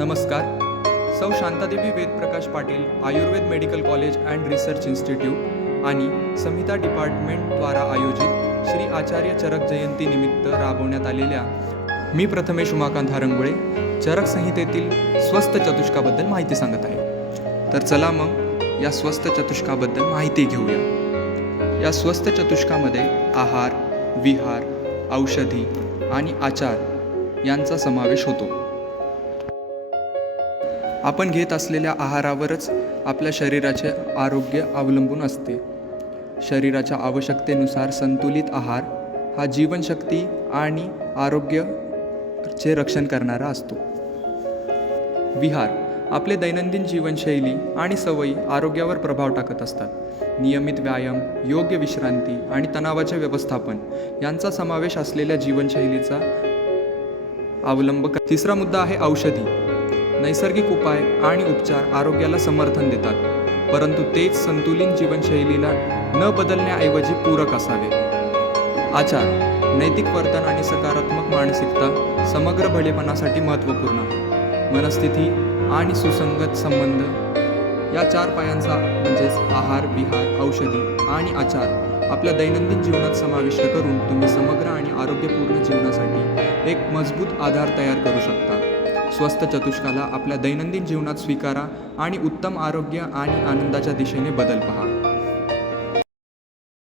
नमस्कार. सौ Shanta Devi Vedprakash Patil Ayurveda medical college and research institute आणि संहिता डिपार्टमेंटद्वारा आयोजित श्री आचार्य चरक जयंती निमित्त राबवण्यात आलेल्या मी प्रथमेश उमाकांत हारंगुळे चरक संहितेतील स्वस्थ चतुष्काबद्दल माहिती सांगत आहे. तर चला मग या स्वस्थ चतुष्काबद्दल माहिती घेऊया. या स्वस्थ चतुष्कामध्ये आहार, विहार, औषधी आणि आचार यांचा समावेश होतो. आपण घेत असलेल्या आहारावरच आपल्या शरीराचे आरोग्य अवलंबून असते. शरीराच्या आवश्यकतेनुसार संतुलित आहार हा जीवनशक्ती आणि आरोग्याचे रक्षण करणारा असतो. विहार आपले दैनंदिन जीवनशैली आणि सवयी आरोग्यावर प्रभाव टाकत असतात. नियमित व्यायाम, योग्य विश्रांती आणि तणावाचे व्यवस्थापन यांचा समावेश असलेल्या जीवनशैलीचा अवलंब तिसरा मुद्दा आहे औषधी. नैसर्गिक उपाय आणि उपचार आरोग्याला समर्थन देतात, परंतु तेच संतुलित जीवनशैलीला न बदलण्याऐवजी पूरक असावे. आचार नैतिक वर्तन आणि सकारात्मक मानसिकता समग्र भलेपणासाठी महत्त्वपूर्ण आहे. मनस्थिती आणि सुसंगत संबंध या चार पायांचा म्हणजेच आहार, विहार, औषधी आणि आचार आपल्या दैनंदिन जीवनात समाविष्ट करून तुम्ही समग्र आणि आरोग्यपूर्ण जीवनासाठी एक मजबूत आधार तयार करू शकता. स्वस्थ चतुष्काला आपल्या दैनंदिन जीवनात स्वीकारा आणि उत्तम आरोग्य आणि आनंदाच्या दिशेने बदल पहा.